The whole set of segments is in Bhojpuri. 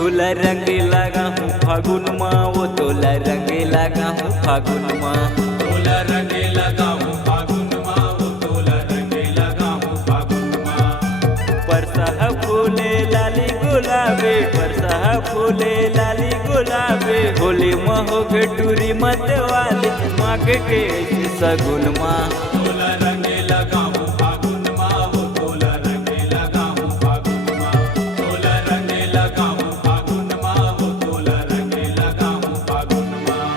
तोला रंग लगा हूँ फागुन माँ, वो तोला रंग लगा हूँ फागुन माँ। तोला रंग लगा हूँ फागुन माँ, वो तोला रंग लगा हूँ फागुन माँ। परसा फूले लाली गुलाबे, परसा फूले लाली गुलाबे, होली महो घटूरी मत वाली माग के सगुन माँ। तोला रंग लगा हूँ फागुन माँ, वो तोला रंग लगा हूँ फागुन माँ। तोला रंग लगा हूँ फागुन माँ, वो तोला रंग लगा हूँ फागुन माँ।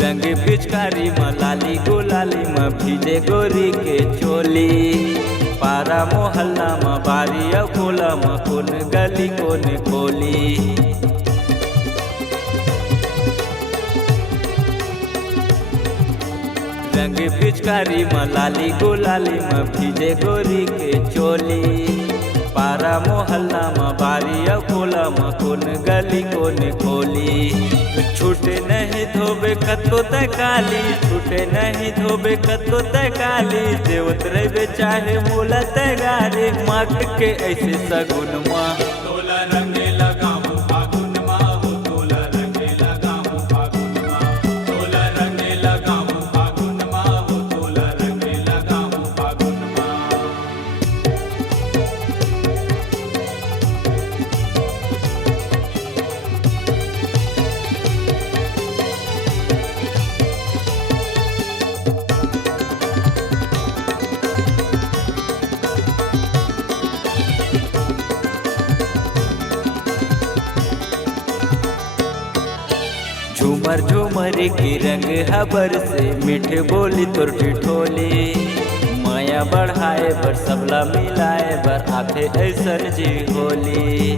रंग पिचकारी में लाली गुलाली में भीजे गोरी के चोली, पारा मोहल्ला में बारी अकोला में कौन गली कौन खोली। रंग पिचकारी में लाली गुलाली में भीजे गोरी के चोली, पारा मोहल्ला में बारी अकोला में कौन गली कौन खोली। छूटे नहीं धोबे कतो तकाली, छूटे नहीं धोबे कतो तकाली, देवत रहे चाहे मोला तगारे माग के ऐसे सगुन माँ। तोला रंग लगा हूँ फागुन माँ, वो तोला रंग लगा हूँ फागुन माँ। तोला रंग लगा हूँ फागुन माँ, वो तोला रंग लगा हूँ फागुन माँ। झूमर झूमर की रंग हबर से मीठे बोली तोर ठिठोली, माया बढ़ाए बर सबला मिलाए बर आते ऐसन जी होली।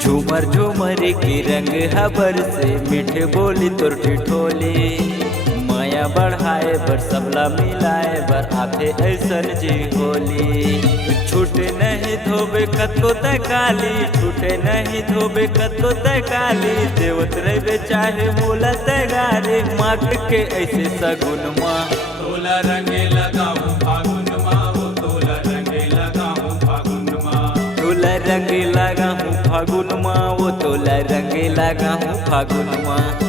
झूमर झूमर की रंग हबर से मीठे बोली तोर ठिठोली, माया बढ़ाए बर सबला मिलाए बर आते ऐसन जी होली। छूटे नहीं धोबे कतो तकाली, छूटे नहीं धोबे कतो तकाली, देवत रहे चाहे मोला तगारे माग के ऐसे सगुन माँ। तोला रंग लगा हूँ फागुन माँ, वो तोला रंग लगा हूँ फागुन माँ। तोला रंग लगा हूँ फागुन माँ, वो तोला रंग लगा हूँ फागुन माँ।